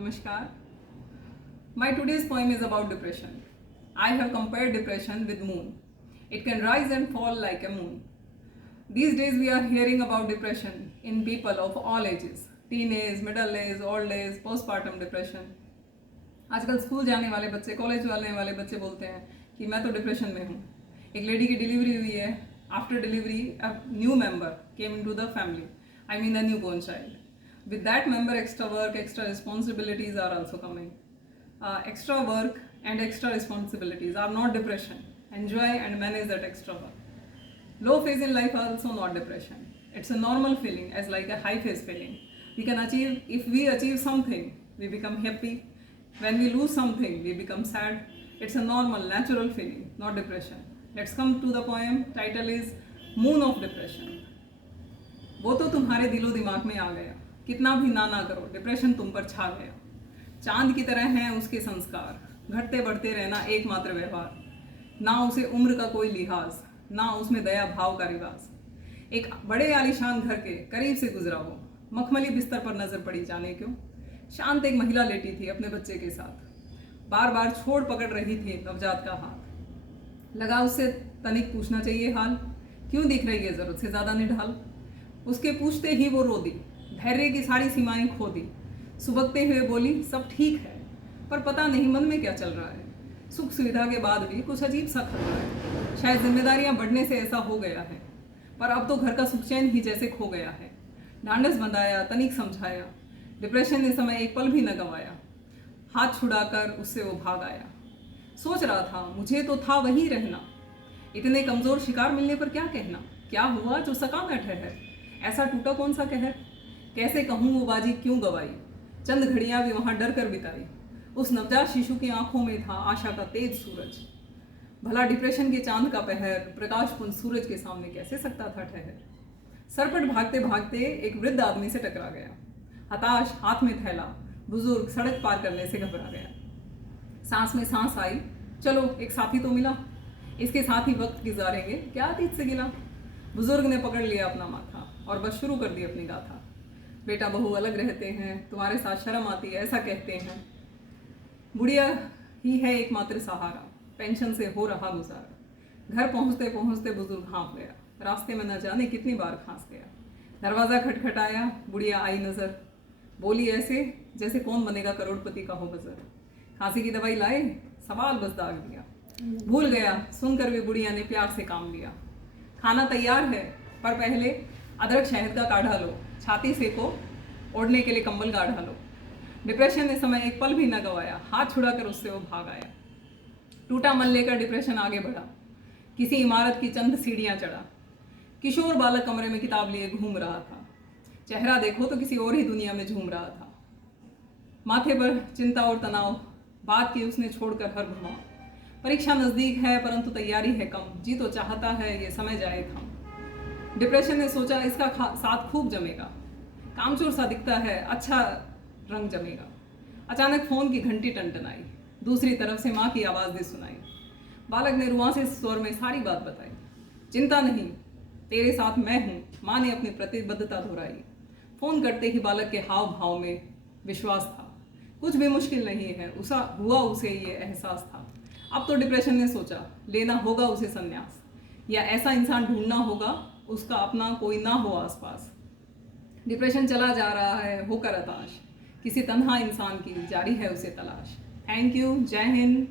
Namaskar. My today's poem is about depression. I have compared depression with moon. It can rise and fall like a moon. These days we are hearing about depression in people of all ages. Teenage, middle age, old age, postpartum depression. आजकल school जाने वाले बच्चे, college जाने वाले बच्चे बोलते हैं कि मैं तो डिप्रेशन में हूँ. एक लेडी की डिलीवरी हुई है. After delivery a new member came into the family. I mean a newborn child. With that member, extra work, extra responsibilities are also coming. Extra work and extra responsibilities are not depression. Enjoy and manage that extra work. Low phase in life are also not depression. It's a normal feeling, as like a high phase feeling. We can achieve, if we achieve something, we become happy. When we lose something, we become sad. It's a normal, natural feeling, not depression. Let's come to the poem. Title is Moon of Depression. वो तो तुम्हारे दिलो दिमाग में आ गया, कितना भी ना करो, डिप्रेशन तुम पर छा गया. चांद की तरह हैं उसके संस्कार, घटते बढ़ते रहना एकमात्र व्यवहार. ना उसे उम्र का कोई लिहाज, ना उसमें दया भाव का रिवाज. एक बड़े आलीशान घर के करीब से गुजरा वो, मखमली बिस्तर पर नजर पड़ी जाने क्यों. शांत एक महिला लेटी थी अपने बच्चे के साथ, बार बार छोड़ पकड़ रही थी नवजात का हाथ. लगा उससे तनिक पूछना चाहिए हाल, क्यों दिख रही है जरूरत से ज़्यादा निढाल. उसके पूछते ही वो रो दी, धैर्य की सारी सीमाएं खो दी. सुबकते हुए बोली सब ठीक है, पर पता नहीं मन में क्या चल रहा है. सुख सुविधा के बाद भी कुछ अजीब सा खल रहा है. शायद जिम्मेदारियां बढ़ने से ऐसा हो गया है, पर अब तो घर का सुख चैन ही जैसे खो गया है. ढांढस बंधाया, तनिक समझाया, डिप्रेशन ने समय एक पल भी न गंवाया. हाथ छुड़ाकर उससे वो भाग आया. सोच रहा था मुझे तो था वही रहना, इतने कमजोर शिकार मिलने पर क्या कहना. क्या हुआ जो सका न ठहर, ऐसा टूटा कौन सा कहर. कैसे कहूँ वो बाजी क्यों गवाई, चंद घड़ियां भी वहां डर कर बिताई. उस नवजात शिशु की आंखों में था आशा का तेज सूरज. भला डिप्रेशन के चांद का पहर प्रकाशपुंज सूरज के सामने कैसे सकता था ठहर. सरपट भागते भागते एक वृद्ध आदमी से टकरा गया. हताश, हाथ में थैला, बुजुर्ग सड़क पार करने से घबरा गया. सांस में सांस आई, चलो एक साथी तो मिला, इसके साथ ही वक्त गुजारेंगे, क्या अतीत से गिला. बुजुर्ग ने पकड़ लिया अपना माथा और बस शुरू कर दी अपनी गाथा. बेटा बहू अलग रहते हैं, तुम्हारे साथ शर्म आती है ऐसा कहते हैं. बुढ़िया ही है एकमात्र सहारा, पेंशन से हो रहा गुजारा. घर पहुंचते पहुंचते बुजुर्ग हाँफ गया, रास्ते में न जाने कितनी बार खांस गया. दरवाज़ा खटखटाया, बुढ़िया आई नजर, बोली ऐसे जैसे कौन बनेगा करोड़पति का हो बजर. खांसी की दवाई लाए, सवाल बस दाग दिया. भूल गया सुनकर भी बुढ़िया ने प्यार से काम लिया. खाना तैयार है, पर पहले अदरक शहद का काढ़ा लो, छाती सेको, ओढ़ने के लिए कंबल गाढ़ा लो. डिप्रेशन ने समय एक पल भी न गवाया, हाथ छुड़ाकर उससे वो भाग आया. टूटा मन लेकर डिप्रेशन आगे बढ़ा, किसी इमारत की चंद सीढ़ियां चढ़ा. किशोर बालक कमरे में किताब लिए घूम रहा था, चेहरा देखो तो किसी और ही दुनिया में झूम रहा था. माथे पर चिंता और तनाव, बात की उसने छोड़कर हर घुमाव. परीक्षा नज़दीक है परंतु तैयारी है कम, जी तो चाहता है ये समय जाए थम. डिप्रेशन ने सोचा इसका साथ खूब जमेगा, कामचोर सा दिखता है, अच्छा रंग जमेगा. अचानक फ़ोन की घंटी टनटनाई, दूसरी तरफ से माँ की आवाज़ भी सुनाई. बालक ने रुआंसे स्वर में सारी बात बताई. चिंता नहीं, तेरे साथ मैं हूँ, माँ ने अपनी प्रतिबद्धता दोहराई. फ़ोन करते ही बालक के हाव भाव में विश्वास था. कुछ भी मुश्किल नहीं है, उसे ये एहसास था. अब तो डिप्रेशन ने सोचा लेना होगा उसे संन्यास, या ऐसा इंसान ढूंढना होगा उसका अपना कोई ना हो आसपास. डिप्रेशन चला जा रहा है होकर हताश, किसी तन्हा इंसान की जारी है उसे तलाश. Thank you. जय हिंद.